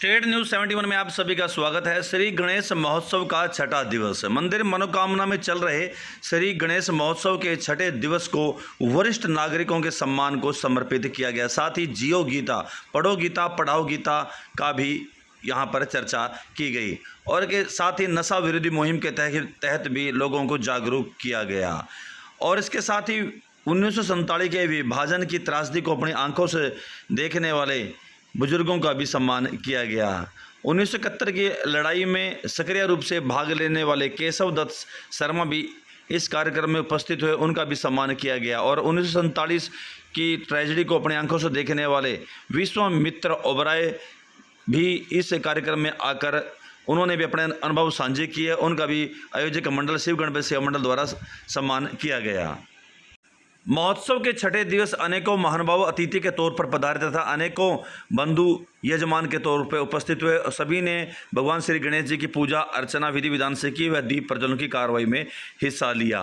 State news 71 में आप सभी का स्वागत है। श्री गणेश महोत्सव का छठा दिवस मंदिर मनोकामना में चल रहे श्री गणेश महोत्सव के छठे दिवस को वरिष्ठ नागरिकों के सम्मान को समर्पित किया गया। साथ ही जियो गीता, पढ़ो गीता, पढ़ाओ गीता का भी यहां पर चर्चा की गई और के साथ ही नशा विरोधी मुहिम के तहत भी लोगों को जागरूक किया गया। और इसके साथ ही 1947 के विभाजन की त्रासदी को अपनी आंखों से देखने वाले बुजुर्गों का भी सम्मान किया गया। 1971 की लड़ाई में सक्रिय रूप से भाग लेने वाले केशव दत्त शर्मा भी इस कार्यक्रम में उपस्थित हुए, उनका भी सम्मान किया गया। और 1947 की ट्रेजेडी को अपनी आंखों से देखने वाले विश्वामित्र ओबराय भी इस कार्यक्रम में आकर उन्होंने भी अपने अनुभव साझे किए, उनका भी आयोजक मंडल शिव गणपति सेवा मंडल द्वारा सम्मान किया गया। महोत्सव के छठे दिवस अनेकों महानुभाव अतिथि के तौर पर पधारे तथा अनेकों बंधु यजमान के तौर पर उपस्थित हुए। सभी ने भगवान श्री गणेश जी की पूजा अर्चना विधि विधान से की व दीप प्रज्वलन की कार्रवाई में हिस्सा लिया।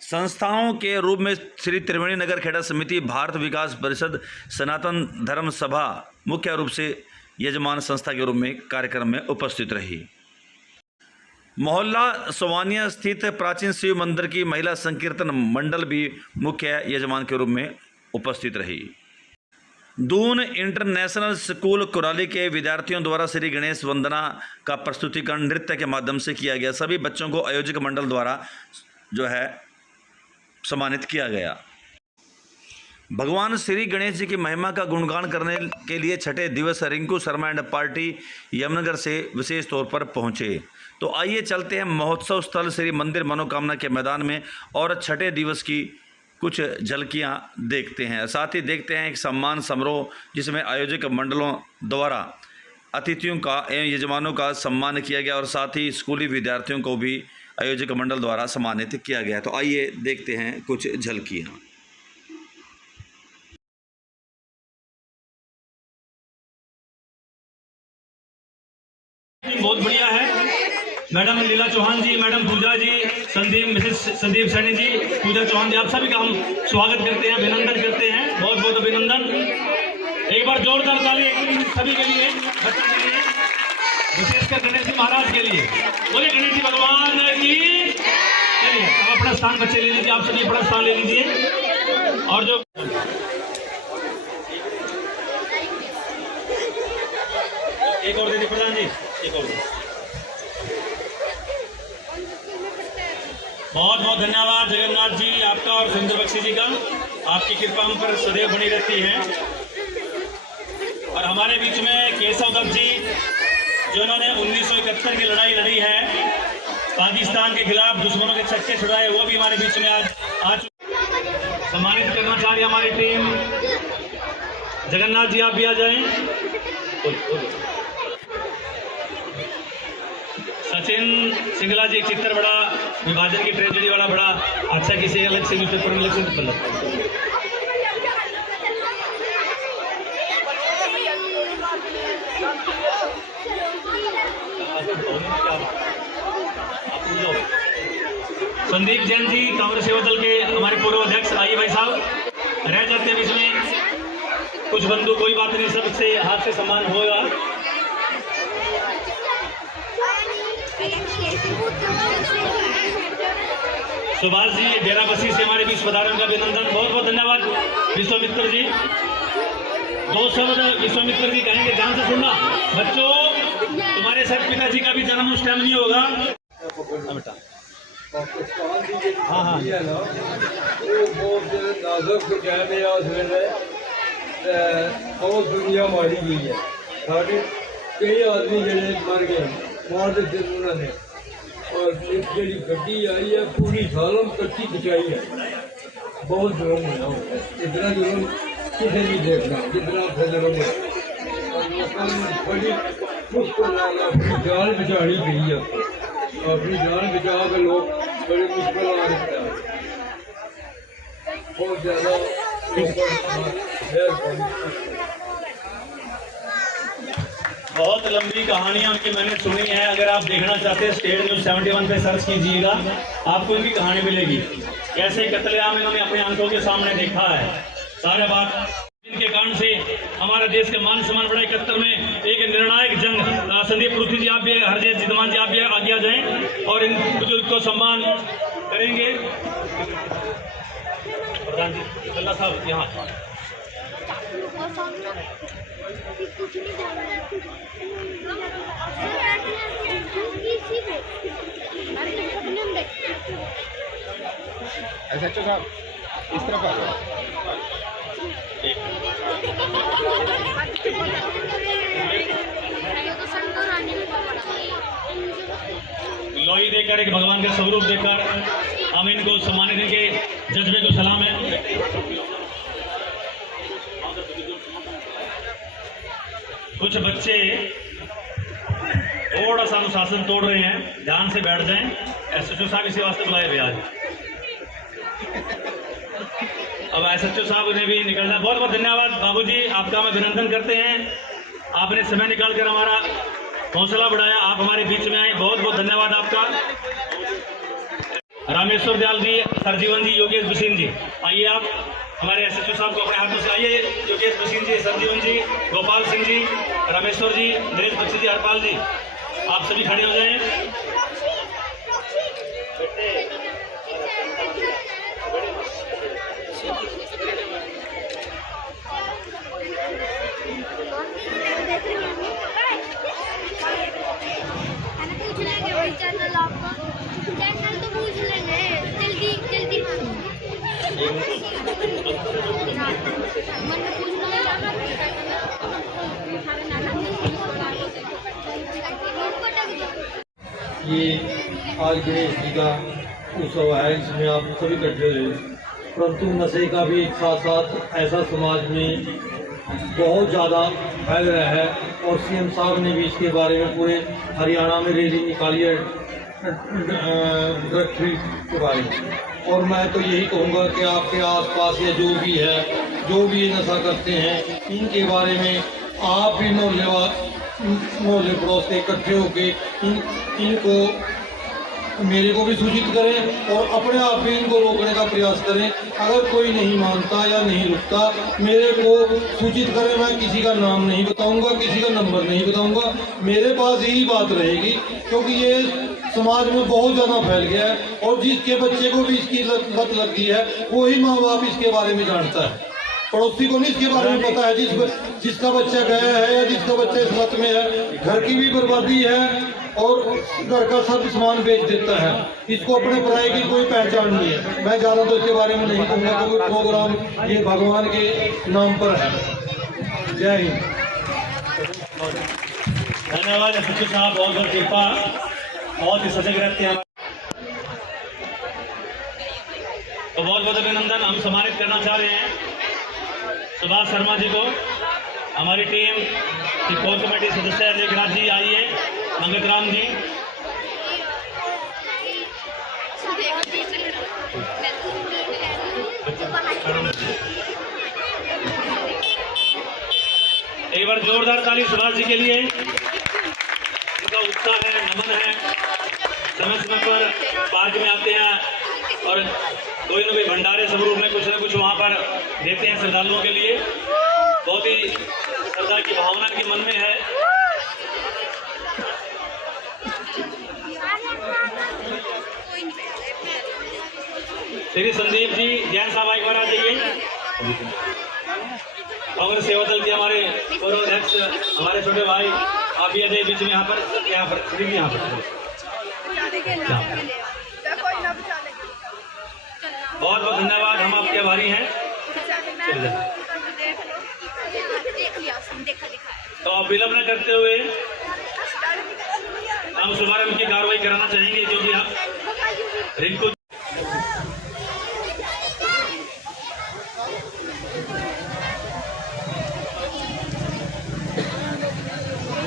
संस्थाओं के रूप में श्री त्रिवेणी नगर खेड़ा समिति, भारत विकास परिषद, सनातन धर्म सभा मुख्य रूप से यजमान संस्था के रूप में कार्यक्रम में उपस्थित रही। मोहल्ला सोवानिया स्थित प्राचीन शिव मंदिर की महिला संकीर्तन मंडल भी मुख्य यजमान के रूप में उपस्थित रही। दून इंटरनेशनल स्कूल कुराली के विद्यार्थियों द्वारा श्री गणेश वंदना का प्रस्तुतिकरण नृत्य के माध्यम से किया गया। सभी बच्चों को आयोजक मंडल द्वारा सम्मानित किया गया। भगवान श्री गणेश जी की महिमा का गुणगान करने के लिए छठे दिवस रिंकू शर्मा एंड पार्टी यमुनानगर से विशेष तौर पर पहुंचे। तो आइए चलते हैं महोत्सव स्थल श्री मंदिर मनोकामना के मैदान में और छठे दिवस की कुछ झलकियां देखते हैं। साथ ही देखते हैं एक सम्मान समारोह जिसमें आयोजक मंडलों द्वारा अतिथियों का एवं यजमानों का सम्मान किया गया और साथ ही स्कूली विद्यार्थियों को भी आयोजक मंडल द्वारा सम्मानित किया गया। तो आइए देखते हैं कुछ झलकियाँ। बहुत बढ़िया है। मैडम लीला चौहान जी, मैडम पूजा जी, मिसेस संदीप सैनी जी, पूजा चौहान जी, आप सभी का हम स्वागत करते हैं, अभिनंदन करते हैं। बहुत बहुत अभिनंदन। एक बार जोरदार ताली सभी के लिए, बच्चों के लिए, विशेषकर गणेश जी महाराज के लिए। बोले गणेश जी भगवान की। चलिए अब अपना स्थान बच्चे ले लीजिए, आप सभी अपना स्थान ले लीजिए। और जो एक और दीदी प्रधान जी, एक और बहुत बहुत धन्यवाद जगन्नाथ जी आपका और सुंदर बख्शी जी का। आपकी कृपा हम पर सदैव बनी रहती है। और हमारे बीच में केशव दत्त जी जिन्होंने 1971 की लड़ाई लड़ी है, पाकिस्तान के खिलाफ दुश्मनों के छक्के छुड़ाए, वो भी हमारे बीच में आज सम्मानित करना चाह रही है हमारी टीम। जगन्नाथ जी आप भी आ जाएं। सचिन सिंगला जी, चित्र बड़ा विभाजन की ट्रेजेडी वाला बड़ा अच्छा, किसी अलग से न्यूज़पेपर में अलग से संदीप जैन जी, कांग्रेस सेवा दल के हमारे पूर्व अध्यक्ष, आइए भाई साहब, रह जाते हैं बीच में कुछ बंधु, कोई बात नहीं, सबसे हाथ से सम्मान होगा। सुभाष जी डेरा बसी से हमारे बीच पधारने का अभिनंदन, बहुत बहुत धन्यवाद। विश्वामित्र जी, दो शब्द विश्वामित्र जी कहेंगे, ध्यान से सुनना बच्चों। तुम्हारे साथ पिताजी का भी जन्म उस टाइम नहीं होगा। बेटा हाँ बहुत दुनिया मारी गई है, साढ़े कई आदमी जड़े मर गए, मार दिते उन्होंने। और जी गड्डी आई है पूरी सालम कच्ची खिंचाई है, बहुत जुर्म होना होता है। इतना जुर्म किसी नहीं देखना जितना सा जुर्म है। और लोगों ने बड़ी मुश्किल अपनी जान बचानी गई है, अपनी जान बचा के लोग बड़ी मुश्किल आ रहे हैं। बहुत ज़्यादा बहुत लंबी कहानियां उनकी मैंने सुनी है। अगर आप देखना चाहते हैं स्टेट न्यूज 71 पे सर्च कीजिएगा, आपको उनकी कहानी मिलेगी। कैसे कत्लेआम इन्होंने अपनी आंखों के सामने देखा है। सारे बात जिनके कारण से हमारा हमारे देश का मान सम्मान बढ़ा। 71 में एक निर्णायक जंग। संदीप पृथ्वी जी आप भी, हरजीत जिदमान जी आप भी आगे आ जाएं और इन बुजुर्ग को सम्मान करेंगे। प्रधान जी अल्लाह साहब यहाँ SHO साहब इस तरफ आ जाओ। लोई देकर एक भगवान का स्वरूप देकर हम इनको सम्मानित इनके जज्बे को सलाम है। कुछ बच्चे थोड़ा सा अनुशासन तोड़ रहे हैं, ध्यान से बैठ जाएं। SHO साहब इसी वास्ते बुलाए हुए आज। अब SHO साहब ने भी निकलना है। बहुत बहुत धन्यवाद बाबूजी, आपका हम अभिनंदन करते हैं। आपने समय निकालकर हमारा हौसला बढ़ाया, आप हमारे बीच में आए, बहुत बहुत धन्यवाद आपका। रामेश्वर दयाल जी, सरजीवन जी, योगेश बिसिन जी, आइए आप हमारे SHO साहब को अपने हाथों से आइए। योगेश बिसिन जी, सरजीवन जी, गोपाल सिंह जी, रामेश्वर जी, नरेश बख्शी जी, हरपाल जी, आप सभी खड़े हो जाएं। चैनल तो पूछ लेंगे, जल्दी जल्दी मन में पूछना ये आज गणेश जी का उत्सव है, इसमें आप सभी इकट्ठे हुए। परंतु नशे का भी एक साथ साथ ऐसा समाज में बहुत ज़्यादा फैल रहा है और CM साहब ने भी इसके बारे में पूरे हरियाणा में रैली निकाली है ड्रग फ्री के बारे में। और मैं तो यही कहूँगा कि आपके आसपास या जो भी है, जो भी ये नशा करते हैं, इनके बारे में आप भी मोहल्ले पड़ोस के इकट्ठे होकर इनको मेरे को भी सूचित करें और अपने आप भी इनको रोकने का प्रयास करें। अगर कोई नहीं मानता या नहीं रुकता, मेरे को सूचित करें। मैं किसी का नाम नहीं बताऊंगा, किसी का नंबर नहीं बताऊंगा, मेरे पास यही बात रहेगी, क्योंकि ये समाज में बहुत ज़्यादा फैल गया है और जिसके बच्चे को भी इसकी लत लग गई है, वही माँ बाप इसके बारे में जानता है, पड़ोसी को नहीं इसके बारे में पता है। जिसका बच्चा गया है या जिसका बच्चा इस लत में है, घर की भी बर्बादी है और घर का सब सामान बेच देता है। इसको अपने पराये की कोई पहचान नहीं है। मैं ज़्यादा तो इसके बारे में नहीं कहूँगा, क्योंकि प्रोग्राम ये भगवान के नाम पर है। जय हिंद। धन्यवाद SHO साहब, बहुत बहुत कृपा, बहुत ही सजग रहते हैं। तो बहुत बहुत अभिनंदन। हम सम्मानित करना चाह रहे हैं सुभाष शर्मा जी को, हमारी टीम की कोर कमेटी सदस्य लेखराज जी, आइए, मंगत राम जी। एक बार जोरदार ताली सुभाष जी के लिए। उनका उत्साह है, नमन है, समय समय पर पार्क में आते हैं और कोई न कोई भंडारे स्वरूप में कुछ न कुछ वहाँ पर देते हैं श्रद्धालुओं के लिए। बहुत ही श्रद्धा की भावना के मन में है। श्री संदीप जी जैन साहब एक बार आ जाइए। कांग्रेस सेवा दल के हमारे पूर्व अध्यक्ष, हमारे छोटे भाई, आप भी आ जाइए बीच में, यहाँ पर यहाँ पर बहुत बहुत धन्यवाद, हम आपके आभारी हैं। तो अब विलंब न करते हुए हम शुभारंभ की कार्रवाई कराना चाहेंगे, जो भी आप रिंकू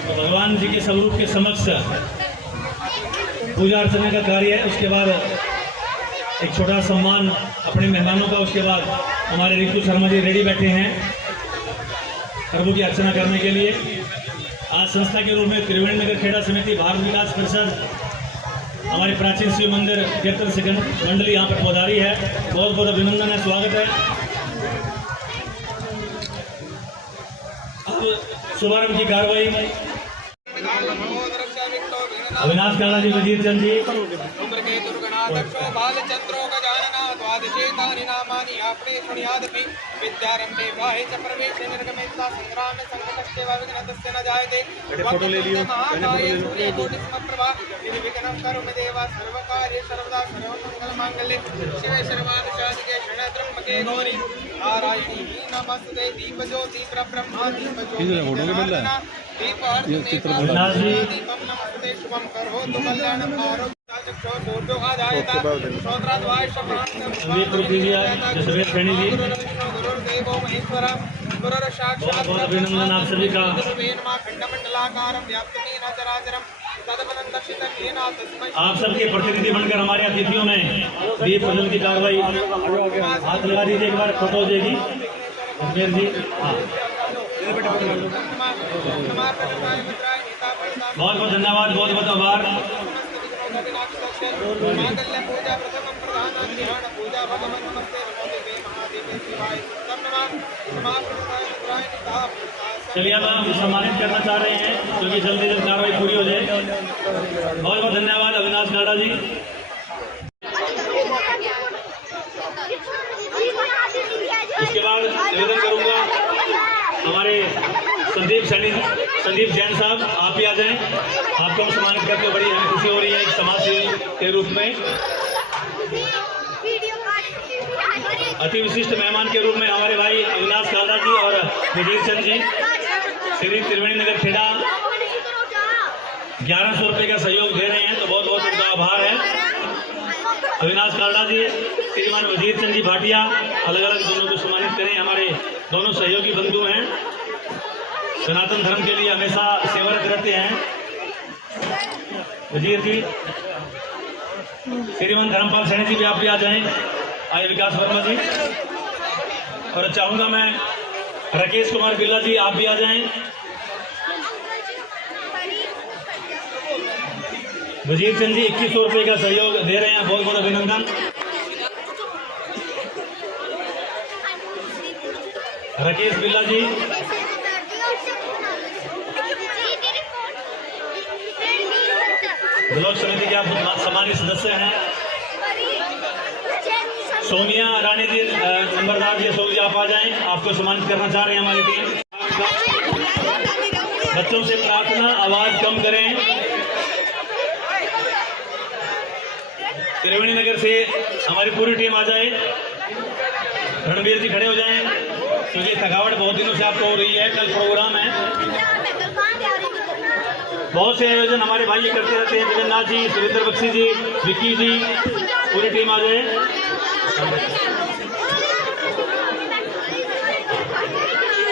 भगवान जी के स्वरूप के समक्ष पूजा अर्चना का कार्य है। उसके बाद एक छोटा सम्मान अपने मेहमानों का। उसके बाद हमारे रिंकू शर्मा जी रेडी बैठे हैं प्रभु की अर्चना करने के लिए। आज संस्था के रूप में त्रिवेणी नगर खेड़ा समिति भारत विकास परिषद, हमारे प्राचीन शिव मंदिर कीर्तन सेकंड मंडली यहाँ पर पधारी है। बहुत बहुत अभिनंदन है, स्वागत है। शुभारंभ की कार्रवाई अविनाश काला जी, वजीर चंद जी। फोटो ले लियो। अविनाश जी, संदीप रुपीजिया, जसवीर सैनी जी, बहुत बहुत अभिनंदन आप सभी का। आप सबके प्रतिनिधि बनकर हमारे अतिथियों ने दीप प्रज्वलन की कार्रवाई हाथ लगा दीजिए, एक बार फोटो देगी अजमेर जी। हाँ, बहुत बहुत धन्यवाद, बहुत बहुत आभार। चलिए अब हम सम्मानित करना चाह रहे हैं क्योंकि जल्दी जल्दी कार्रवाई पूरी हो जाए। बहुत बहुत धन्यवाद अविनाश काड़ा जी। इसके बाद निवेदन करूंगा हमारे संदीप जैन साहब, आप ही आ जाएं। आपको हम सम्मानित करके बड़ी हमें खुशी हो रही है एक समाज सेवी के रूप में। अति विशिष्ट मेहमान के रूप में हमारे भाई अविनाश काला जी और वजीर चंद जी श्री त्रिवेणी नगर खेड़ा 1100 रुपये का सहयोग दे रहे हैं, तो बहुत बहुत उनका आभार है। अविनाश काला जी, श्रीमान वजीर चंद जी भाटिया अलग अलग दोनों को सम्मानित करें। हमारे दोनों सहयोगी बंधु हैं, सनातन धर्म के लिए हमेशा सेवारत रहते हैं। वजीर जी, श्रीमान धर्मपाल सैनी जी भी आप भी आ जाएं। आए विकास वर्मा जी, और चाहूंगा मैं राकेश कुमार बिल्ला जी, आप भी आ जाएं। वजीर चंद जी 2100 रुपये का सहयोग दे रहे हैं, बहुत बहुत अभिनंदन। राकेश बिल्ला जी, ब्लॉक समिति के आप सम्मानित सदस्य हैं। सोनिया रानी जी, नंबरदार जी, अशोक जी, आप आ जाएं। आपको सम्मानित करना चाह रहे हैं हमारी टीम। बच्चों से प्रार्थना, आवाज कम करें। त्रिवेणी नगर से हमारी पूरी टीम आ जाए। रणबीर जी खड़े हो जाएं क्योंकि थकावट बहुत दिनों से आपको हो रही है। कल प्रोग्राम है, बहुत से आयोजन हमारे भाई ये करते रहते हैं। जगन्नाथ जी, सुरेंद्र बख्शी जी, विक्की जी, पूरी टीम आ जाए।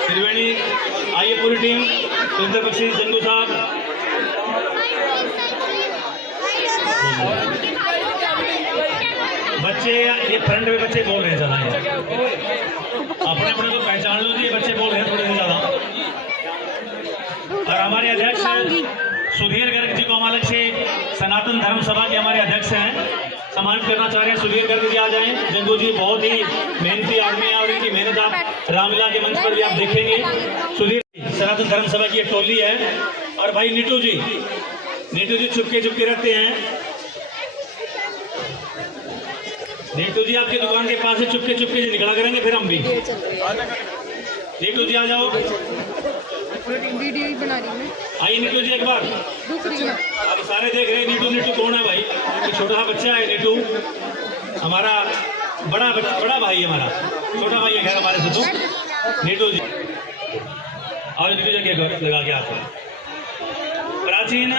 त्रिवेणी आइए पूरी टीम। सुरेंद्र बख्शी, चंदू साहब, बच्चे ये फ्रंट में बच्चे बोल रहे हैं ज़्यादा, अपने अपने को पहचान लो जी, ये बच्चे बोल रहे हैं थोड़े से ज़्यादा। और हमारे अध्यक्ष सुधीर गर्ग जी को हम अलग से सनातन धर्म सभा के हमारे अध्यक्ष हैं, सम्मानित करना चाह रहे हैं। सुधीर गर्ग जी आ जाएं। जंगू जी बहुत ही मेहनती आदमी है और इनकी मेहनत आप रामलीला के मंच पर भी आप देखेंगे। सुधीर, सनातन धर्म सभा की एक टोली है। और भाई नीटू जी चुपके चुपके रखते हैं। नीटू जी आपकी दुकान के पास से चुपके चुपके निकला करेंगे फिर हम भी। नीटू जी आ जाओ, वीडियो ही बना रही हूँ। आइए नीटू जी एक बार। आप सारे देख रहे हैं नीटू कौन है भाई? एक छोटा सा बच्चा है नीटू, हमारा बड़ा भाई है, हमारा छोटा भाई है खैर हमारे से। तो नीटू जी और नीटू जी लगा के आते हैं। प्राचीन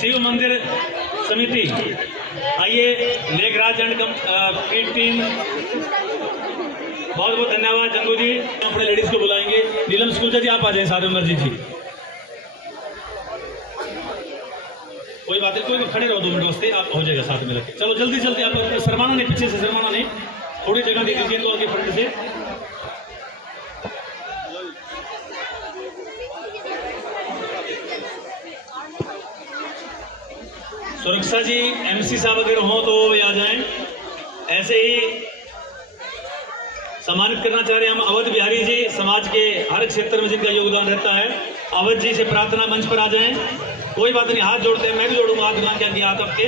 शिव मंदिर समिति, आइए लेखराज एंड की टीम, बहुत बहुत धन्यवाद। जंगू जी अपने लेडीज को बुलाएंगे। नीलम स्कूल जी आप आ जाए साथ में। मर्जी जी कोई बात नहीं, कोई खड़े रहो 2 मिनट वास्ते, आप हो जाएगा साथ में रखे। चलो जल्दी जल्दी, आप शर्माना नहीं, पीछे से शर्माना नहीं, थोड़ी जगह दे दीजिए इनको आगे फ्रंट से। सुरक्षा जी एमसी साहब अगर हो तो वो आ जाएं। ऐसे ही सम्मानित करना चाह रहे हैं हम अवध बिहारी जी, समाज के हर क्षेत्र में जिनका योगदान रहता है। अवध जी से प्रार्थना मंच पर आ जाएं। कोई बात नहीं, हाथ जोड़ते हैं, मैं भी जोड़ूंगा हाथ, दुकान के हाथ आपके।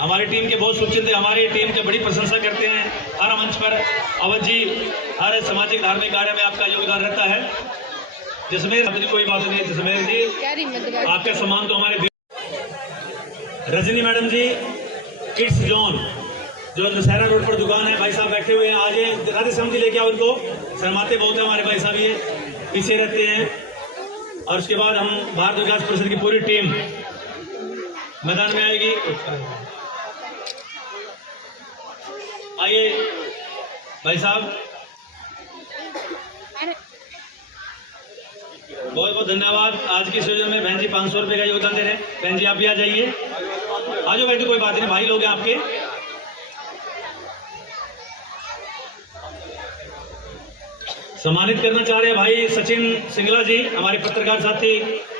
हमारी टीम के बहुत शुभचिंतक हैं, हमारी टीम की बड़ी प्रशंसा करते हैं हर मंच पर। अवध जी, हर सामाजिक धार्मिक कार्य में आपका योगदान रहता है। जसमेर, कोई बात नहीं जसमेर जी, आपका सम्मान तो हमारे। रजनी मैडम जी, किड्स जोन जो दशहरा रोड पर दुकान है, भाई साहब बैठे हुए हैं, आज राधे समझी लेके आओ उनको, शर्माते बहुत है हमारे भाई साहब, ये पीछे रहते हैं। और उसके बाद हम भारत विकास परिषद की पूरी टीम मैदान में आएगी। आइए भाई साहब, बहुत बहुत धन्यवाद। आज की सयोजन में बहन जी 500 रुपये का योगदान दे रहे हैं। बहन जी आप भी आ जाइए, आ जाओ बहन जी, कोई बात नहीं, भाई लोग हैं आपके। सम्मानित करना चाह रहे हैं भाई सचिन सिंगला जी, हमारे पत्रकार साथी।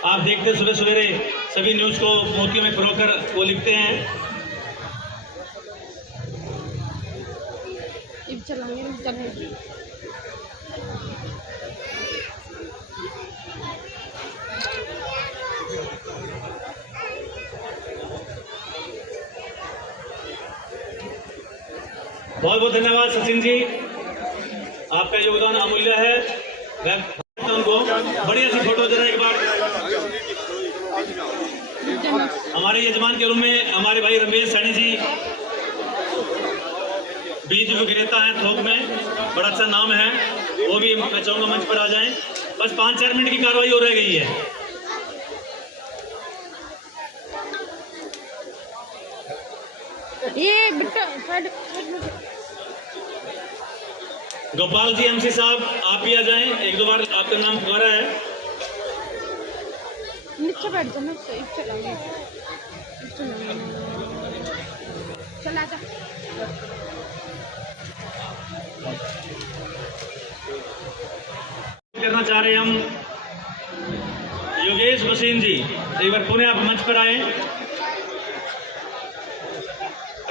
आप देखते हैं सुबह सवेरे सभी न्यूज को मोतियों में पिरोकर वो लिखते हैं। बहुत बहुत धन्यवाद सचिन जी, आपका योगदान अमूल्य है। उनको बढ़िया सी फोटो जरा एक बार। हमारे यजमान के रूम में हमारे भाई रमेश सैनी जी, बीज विक्रेता है थोक में, बड़ा अच्छा नाम है, वो भी मैं चाहूंगा मंच पर आ जाएं। बस 5-4 मिनट की कार्रवाई हो रह गई है। ये बिट्टा गोपाल जी एमसी साहब, आप भी आ जाएं, 1-2 बार आपका नाम पुकारा है। नीचे बैठ जाना, चला जा। करना चाह रहे हैं हम योगेश भसीन जी, एक बार पुणे आप मंच पर आए।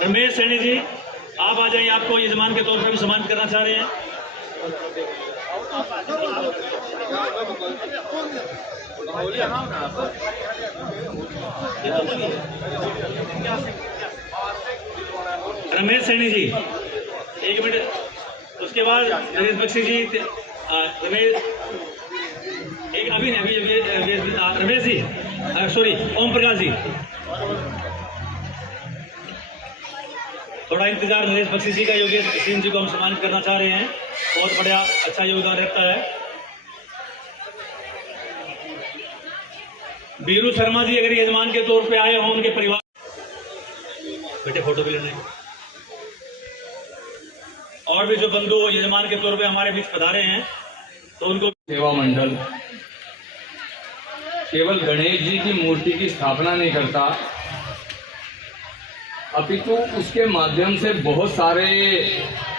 रमेश सैनी जी आप आ जाइए, आपको यजमान के तौर पर भी सम्मानित करना चाह रहे हैं। रमेश सैनी जी 1 मिनट, उसके बाद नरेश बख्शी जी, रमेश एक अभी रमेश जी, सॉरी ओम प्रकाश जी, थोड़ा इंतजार। नरेश बख्शी जी का योगेश सिंह जी को हम सम्मानित करना चाह रहे हैं, बहुत बढ़िया अच्छा योगदान रहता है। बीरू शर्मा जी अगर यजमान के तौर पे आए हों, उनके परिवार बेटे फोटो भी लेने, और भी जो बंधु यजमान के तौर पे हमारे बीच पधारे हैं, तो उनको। सेवा मंडल केवल गणेश जी की मूर्ति की स्थापना नहीं करता, अपितु उसके माध्यम से बहुत सारे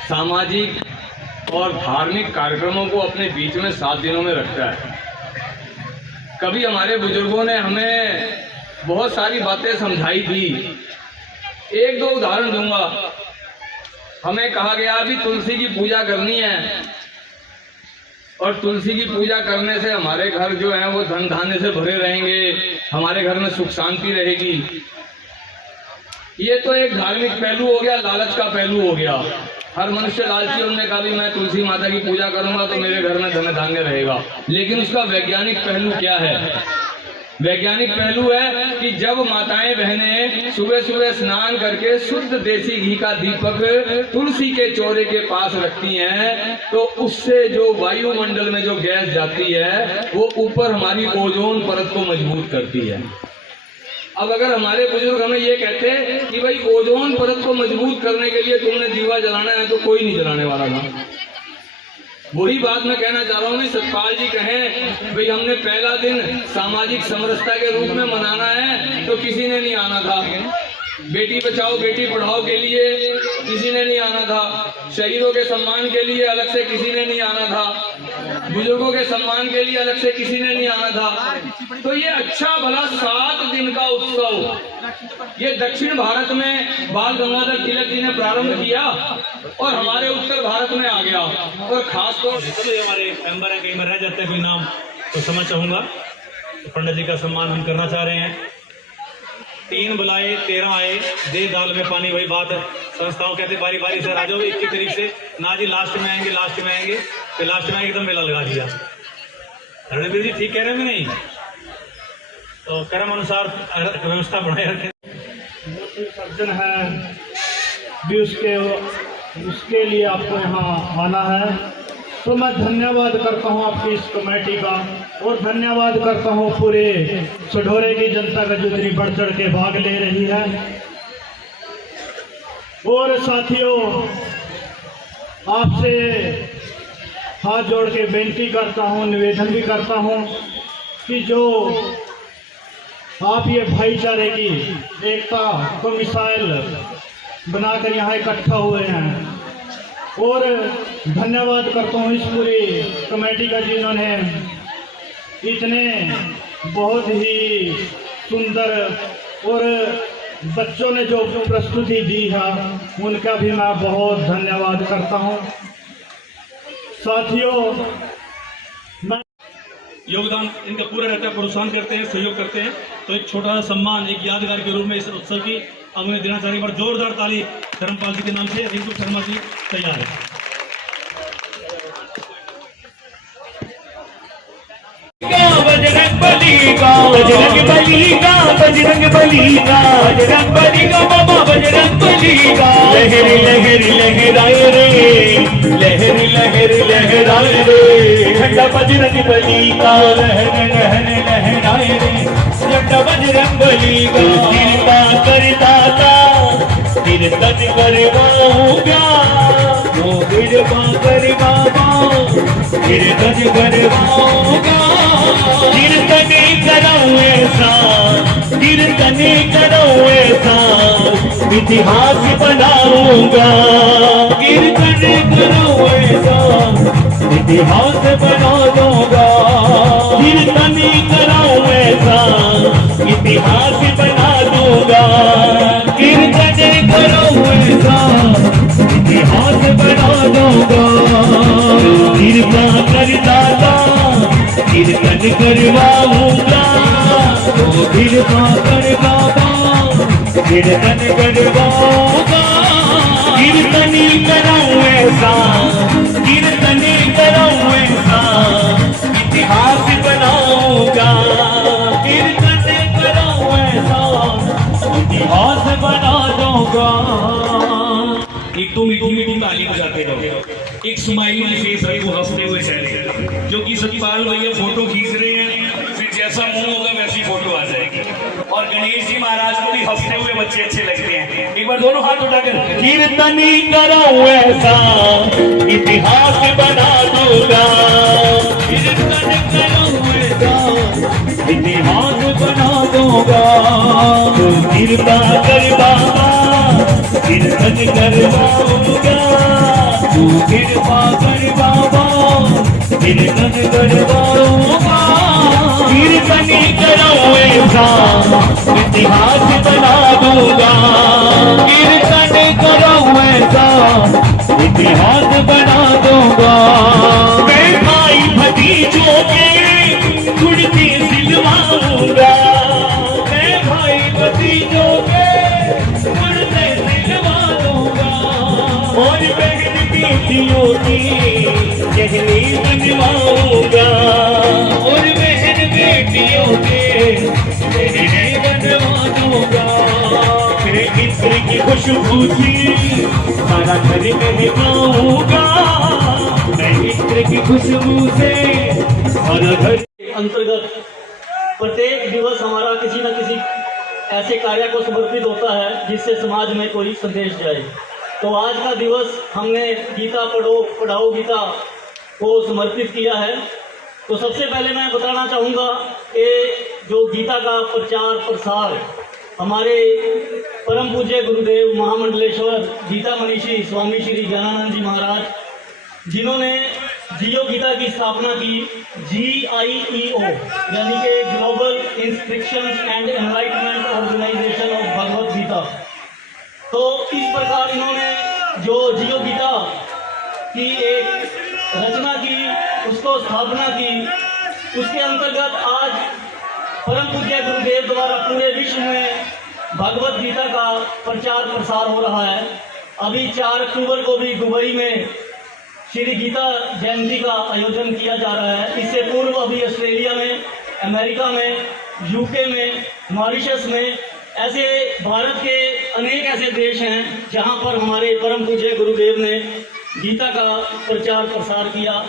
सामाजिक और धार्मिक कार्यक्रमों को अपने बीच में 7 दिनों में रखता है। कभी हमारे बुजुर्गों ने हमें बहुत सारी बातें समझाई थी। 1-2 उदाहरण दूंगा। हमें कहा गया अभी तुलसी की पूजा करनी है, और तुलसी की पूजा करने से हमारे घर जो है वो धन धान्य से भरे रहेंगे, हमारे घर में सुख शांति रहेगी। ये तो एक धार्मिक पहलू हो गया, लालच का पहलू हो गया। हर मनुष्य लालची, उन्होंने कहा भी मैं तुलसी माता की पूजा करूंगा तो मेरे घर में धन धान्य रहेगा। लेकिन उसका वैज्ञानिक पहलू क्या है? वैज्ञानिक पहलू है कि जब माताएं बहनें सुबह सुबह स्नान करके शुद्ध देसी घी का दीपक तुलसी के चौरे के पास रखती हैं, तो उससे जो वायुमंडल में जो गैस जाती है वो ऊपर हमारी ओजोन परत को मजबूत करती है। अब अगर हमारे बुजुर्ग हमें ये कहते कि भाई ओजोन परत को मजबूत करने के लिए तुमने दीवा जलाना है, तो कोई नहीं जलाने वाला था। वही बात मैं कहना चाह रहा हूँ कि सतपाल जी कहें भाई हमने पहला दिन सामाजिक समरसता के रूप में मनाना है, तो किसी ने नहीं आना था। बेटी बचाओ बेटी पढ़ाओ के लिए किसी ने नहीं आना था। शहीदों के सम्मान के लिए अलग से किसी ने नहीं आना था। बुजुर्गों के सम्मान के लिए अलग से किसी ने नहीं आना था। तो ये अच्छा भला 7 दिन का उत्सव ये दक्षिण भारत में बाल गंगाधर तिलक जी ने प्रारंभ किया और हमारे उत्तर भारत में आ गया। और खास तौर चलो ये हमारे मेंबर हैं, कहीं में रह जाते हैं कोई नाम तो समझ चाहूँगा। तो पंडित जी का सम्मान हम करना चाह रहे हैं। 3 बुलाए 13 आए, दे दाल में पानी, वही बात है। संस्थाओं कहते बारी बारी से आ जाओ 21 तारीख से ना जी, लास्ट में आएंगे, लास्ट में आएंगे, फिर लास्ट में एकदम मेला लगा दिया। रणवीर जी ठीक कह रहे हैं नहीं? तो क्रम अनुसार व्यवस्था बनाए रखें। सर्जन है भी उसके लिए आपको यहाँ आना है, तो मैं धन्यवाद करता हूँ आपकी इस कमेटी का और धन्यवाद करता हूँ पूरे सढौरे की जनता का जो इतनी बढ़ चढ़ के भाग ले रही है। और साथियों, आपसे हाथ जोड़ के बेनती करता हूँ, निवेदन भी करता हूँ कि जो आप ये भाईचारे की एकता को मिसाइल बनाकर यहाँ इकट्ठा हुए हैं, और धन्यवाद करता हूँ इस पूरी कमेटी का जिन्होंने इतने बहुत ही सुंदर और बच्चों ने जो प्रस्तुति दी है उनका भी मैं बहुत धन्यवाद करता हूँ। साथियों, मैं योगदान इनका पूरा रहता है, प्रोत्साहन करते हैं, सहयोग करते हैं। तो एक छोटा सा सम्मान एक यादगार के रूप में इस उत्सव की हम उन्हें देना चाहेंगे। पर जोरदार ताली धर्मपाल जी के नाम से। रिंकू शर्मा जी तैयार है। बजरंग बली का, बजरंग बली का, बजरंग बली का, बजरंग बली का, बाबा बजरंग बली का। लहर लहर लहराए रे, लहर लहर लहराए रे, झंडा बजरंग बली का। लहर लहर लहराए रे, झंडा बजरंग बली का। कृपा करता था कीर्तन करवाऊंगा, वो कृपा कर बाबा कीर्तन करवाऊंगा। कीर्तन करो ऐसा, कीर्तन करो ऐसा, इतिहास बनाऊंगा। कीर्तन करो ऐसा, इतिहास बना दूंगा। कीर्तन करो ऐसा, इतिहास बना दूंगा। कीर्तन करो ऐसा, इतिहास बना दूंगा। कृपा करता था कीर्तन करवाऊंगा, तो कृपा कर बाबा कीर्तन करवाऊंगा। कीर्तन करो ऐसा, कीर्तन करो ऐसा, इतिहास बनाऊंगा। कीर्तन करो ऐसा, इतिहास बना दूंगा। एक दो मीठी मीठी ताली बजाते रहो, एक स्माइली फेस रखो, हंसते हुए चेहरे। जो कि सतपाल भैया फोटो खींच रहे हैं, फिर जैसा मुंह होगा वैसी फोटो आ जाएगी। और गणेश जी महाराज को भी हंसते हुए बच्चे अच्छे लगते हैं। एक बार दोनों हाथ उठाकर कीर्तन करो ऐसा, इतिहास बना दूंगा। कीर्तन करो ऐसा, इतिहास बना दूंगा। तो कृपा कर बाबा कीर्तन करवाऊंगा, तू कृपा कर बाबा कीर्तन करवाऊंगा। कीर्तन करो ऐसा, इतिहास बना दूंगा। कीर्तन करो ऐसा, इतिहास बना दूंगा। मैं भाई भतीजों के कुर्ती सिलवाऊंगा। मैं भाई भतीजों के कुर्ते सिलवा दूंगा। और बहन बेटियों की गहनी बनवाऊंगा। और बहन बेटियों के गहने बनवा दूंगा। मेरे इत्र की खुशबू से सारा घर महकाऊंगा। मैं इत्र की खुशबू से सारा घर अंतर्गत प्रत्येक दिवस हमारा किसी न किसी ऐसे कार्य को समर्पित होता है जिससे समाज में कोई संदेश जाए। तो आज का दिवस हमने गीता पढ़ाओ गीता को समर्पित किया है। तो सबसे पहले मैं बताना चाहूँगा कि जो गीता का प्रचार प्रसार हमारे परम पूज्य गुरुदेव महामंडलेश्वर गीता मनीषी स्वामी श्री ज्ञानानंद जी महाराज, जिन्होंने जियो गीता की स्थापना की, GIEO यानी कि global instruction and enlightenment organisation of Bhagavad Gita. तो इस प्रकार इन्होंने जो जियो गीता की एक रचना की, उसको स्थापना की, उसके अंतर्गत आज परम पूज्य गुरुदेव द्वारा पूरे विश्व में भगवत गीता का प्रचार प्रसार हो रहा है। अभी 4 अक्टूबर को भी दुबई में श्री गीता जयंती का आयोजन किया जा रहा है। इससे पूर्व अभी ऑस्ट्रेलिया में, अमेरिका में, यूके में, मॉरिशस में, ऐसे भारत के अनेक ऐसे देश हैं जहां पर हमारे परम पूज्य गुरुदेव ने गीता का प्रचार प्रसार किया।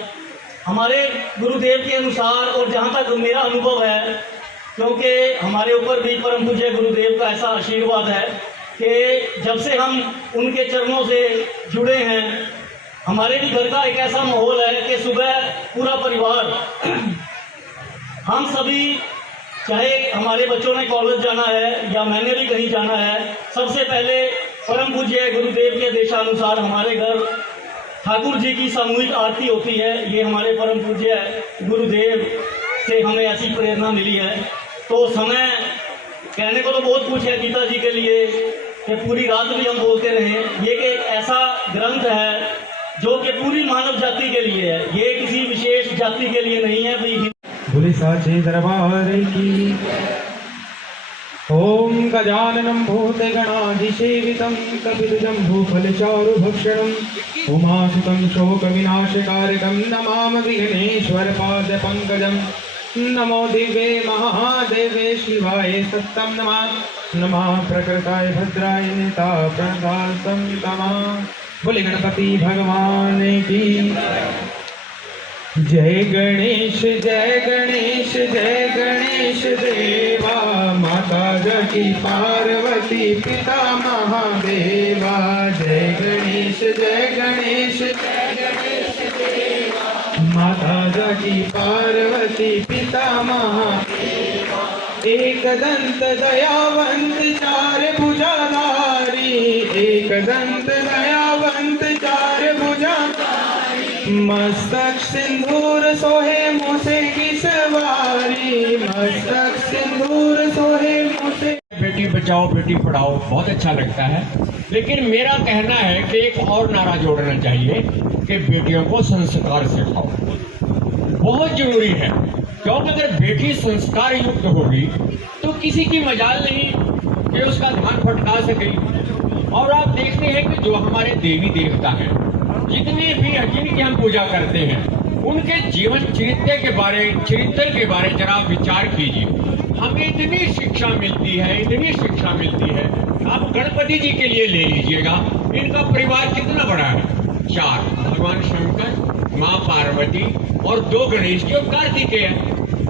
हमारे गुरुदेव के अनुसार, और जहां तक मेरा अनुभव है, क्योंकि हमारे ऊपर भी परम पूज्य गुरुदेव का ऐसा आशीर्वाद है कि जब से हम उनके चरणों से जुड़े हैं, हमारे भी घर का एक ऐसा माहौल है कि सुबह पूरा परिवार हम सभी, चाहे हमारे बच्चों ने कॉलेज जाना है या मैंने भी कहीं जाना है, सबसे पहले परम पूज्य गुरुदेव के देशानुसार हमारे घर ठाकुर जी की सामूहिक आरती होती है। ये हमारे परम पूज्य गुरुदेव से हमें ऐसी प्रेरणा मिली है। तो समय कहने को तो बहुत कुछ है गीता जी के लिए कि पूरी रात भी हम बोलते रहे। ये कि एक ऐसा ग्रंथ है जो कि पूरी मानव जाति के लिए है, ये किसी विशेष जाति के लिए नहीं है भाई। बोले साचे दरबार की। ओम गजाननं भूतगणाधिसेवितं कपितजम्बूफलचारुभक्षणं उमासुतं शोकविनाशकारकं नमामि विघ्नेश्वरपादपङ्कजं। नमो दिव्ये महादेवे शिवाय सत्यं नमः। नमः प्रकृताय भद्राय नेता प्रणदासं तमः। बोले गणपति भगवान की। जय गणेश जय गणेश जय गणेश देवा, माता जगी पार्वती पिता महादेवा। जय गणेश जय गणेश जय गणेश देवा, माता जगी पार्वती पिता महादेवा। एक दंत दयावंत चार भुजाधारी, एक दंत दयावंत चार भुजाधारी, मस्तक सिंदूर सोहे मुझे की सवारी, मस्तक सिंदूर सोहे मुझे। बेटी बचाओ बेटी पढ़ाओ बहुत अच्छा लगता है, लेकिन मेरा कहना है कि एक और नारा जोड़ना चाहिए कि बेटियों को संस्कार सिखाओ। बहुत जरूरी है, क्योंकि अगर बेटी संस्कार युक्त होगी तो किसी की मजाल नहीं कि उसका ध्यान भटका सके। और आप देखते हैं कि जो हमारे देवी देवता हैं, जितने भी जिनकी हम पूजा करते हैं, उनके जीवन चरित्र के बारे जरा विचार कीजिए। हमें इतनी शिक्षा मिलती है, इतनी शिक्षा मिलती है। आप गणपति जी के लिए ले लीजिएगा, इनका परिवार कितना बड़ा है, 4, भगवान शंकर, माँ पार्वती और 2 गणेश जी और कार्तिकेय।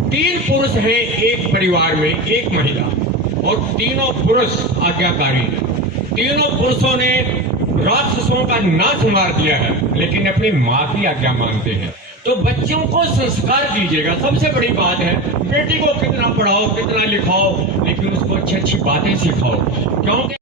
3 पुरुष हैं एक परिवार में, एक महिला, और तीनों पुरुष आज्ञाकारी हैं। तीनों पुरुषों ने राक्षसों का नाश मार दिया है, लेकिन अपनी माँ की आज्ञा मानते हैं। तो बच्चों को संस्कार दीजिएगा, सबसे बड़ी बात है। बेटी को कितना पढ़ाओ कितना लिखाओ, लेकिन उसको अच्छी अच्छी बातें सिखाओ, क्योंकि